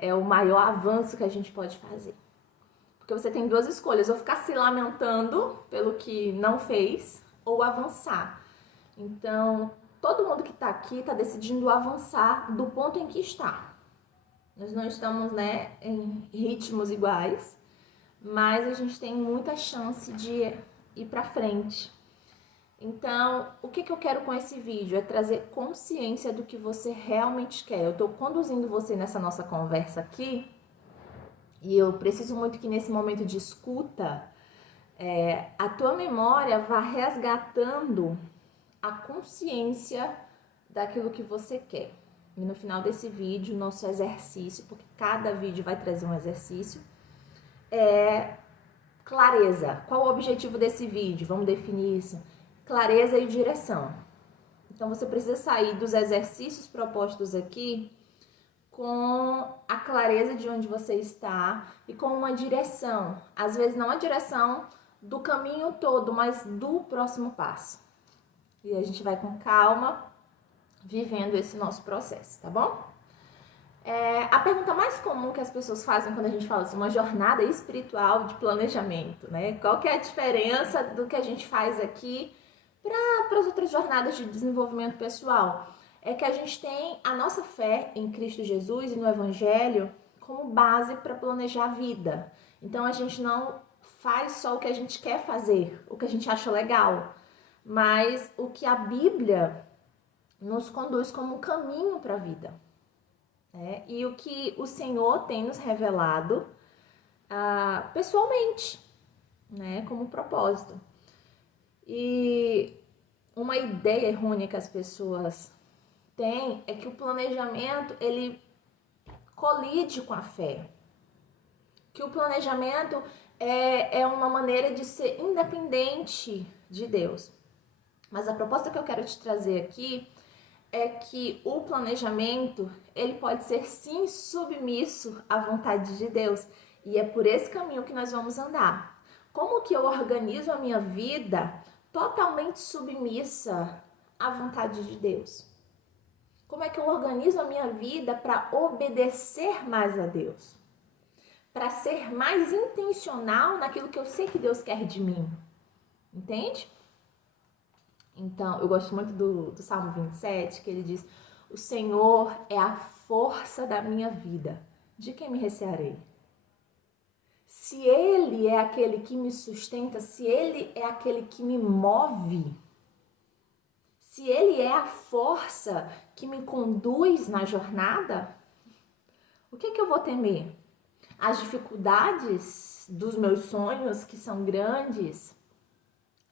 é o maior avanço que a gente pode fazer. Porque você tem duas escolhas, ou ficar se lamentando pelo que não fez, ou avançar. Então, todo mundo que está aqui está decidindo avançar do ponto em que está. Nós não estamos, né, em ritmos iguais, mas a gente tem muita chance de ir para frente. Então, o que eu quero com esse vídeo? É trazer consciência do que você realmente quer. Eu estou conduzindo você nessa nossa conversa aqui, e eu preciso muito que nesse momento de escuta, a tua memória vá resgatando a consciência daquilo que você quer. E no final desse vídeo, nosso exercício, porque cada vídeo vai trazer um exercício, é clareza. Qual o objetivo desse vídeo? Vamos definir isso. Clareza e direção. Então, você precisa sair dos exercícios propostos aqui com a clareza de onde você está e com uma direção. Às vezes, não a direção do caminho todo, mas do próximo passo. E a gente vai com calma vivendo esse nosso processo, tá bom? A pergunta mais comum que as pessoas fazem quando a gente fala assim, uma jornada espiritual de planejamento, né? Qual que é a diferença do que a gente faz aqui para as outras jornadas de desenvolvimento pessoal? É que a gente tem a nossa fé em Cristo Jesus e no Evangelho como base para planejar a vida. Então a gente não faz só o que a gente quer fazer, o que a gente acha legal, mas o que a Bíblia nos conduz como um caminho para a vida. E o que o Senhor tem nos revelado pessoalmente, né, como propósito. E uma ideia errônea que as pessoas têm é que o planejamento, ele colide com a fé. Que o planejamento é uma maneira de ser independente de Deus. Mas a proposta que eu quero te trazer aqui é que o planejamento, ele pode ser sim submisso à vontade de Deus. E é por esse caminho que nós vamos andar. Como que eu organizo a minha vida totalmente submissa à vontade de Deus? Como é que eu organizo a minha vida para obedecer mais a Deus? Para ser mais intencional naquilo que eu sei que Deus quer de mim. Entende? Então, eu gosto muito do Salmo 27, que ele diz: o Senhor é a força da minha vida, de quem me recearei? Se Ele é aquele que me sustenta, se Ele é aquele que me move, se Ele é a força que me conduz na jornada, o que eu vou temer? As dificuldades dos meus sonhos, que são grandes,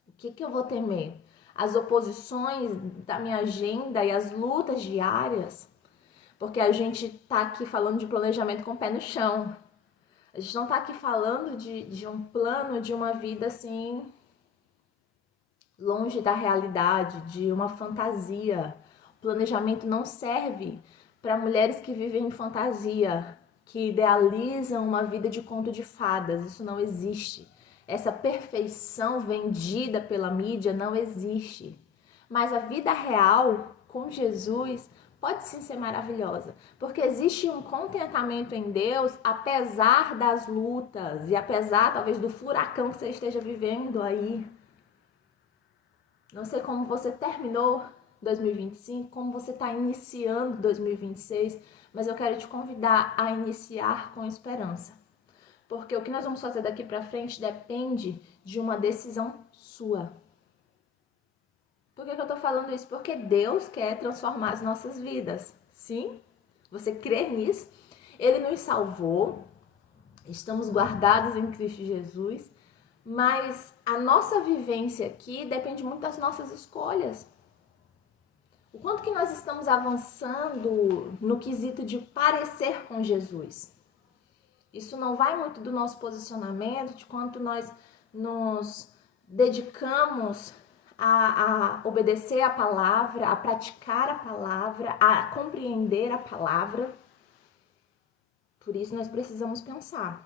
o que eu vou temer? As oposições da minha agenda e as lutas diárias, porque a gente tá aqui falando de planejamento com o pé no chão. A gente não tá aqui falando de um plano, de uma vida assim, longe da realidade, de uma fantasia. O planejamento não serve para mulheres que vivem em fantasia, que idealizam uma vida de conto de fadas. Isso não existe. Essa perfeição vendida pela mídia não existe. Mas a vida real com Jesus pode sim ser maravilhosa, porque existe um contentamento em Deus apesar das lutas e apesar talvez do furacão que você esteja vivendo aí. Não sei como você terminou 2025, como você está iniciando 2026, mas eu quero te convidar a iniciar com esperança. Porque o que nós vamos fazer daqui para frente depende de uma decisão sua. Por que eu tô falando isso? Porque Deus quer transformar as nossas vidas. Sim? Você crê nisso? Ele nos salvou, estamos guardados em Cristo Jesus, mas a nossa vivência aqui depende muito das nossas escolhas. O quanto que nós estamos avançando no quesito de parecer com Jesus. Isso não vai muito do nosso posicionamento, de quanto nós nos dedicamos a obedecer a palavra, a praticar a palavra, a compreender a palavra. Por isso nós precisamos pensar.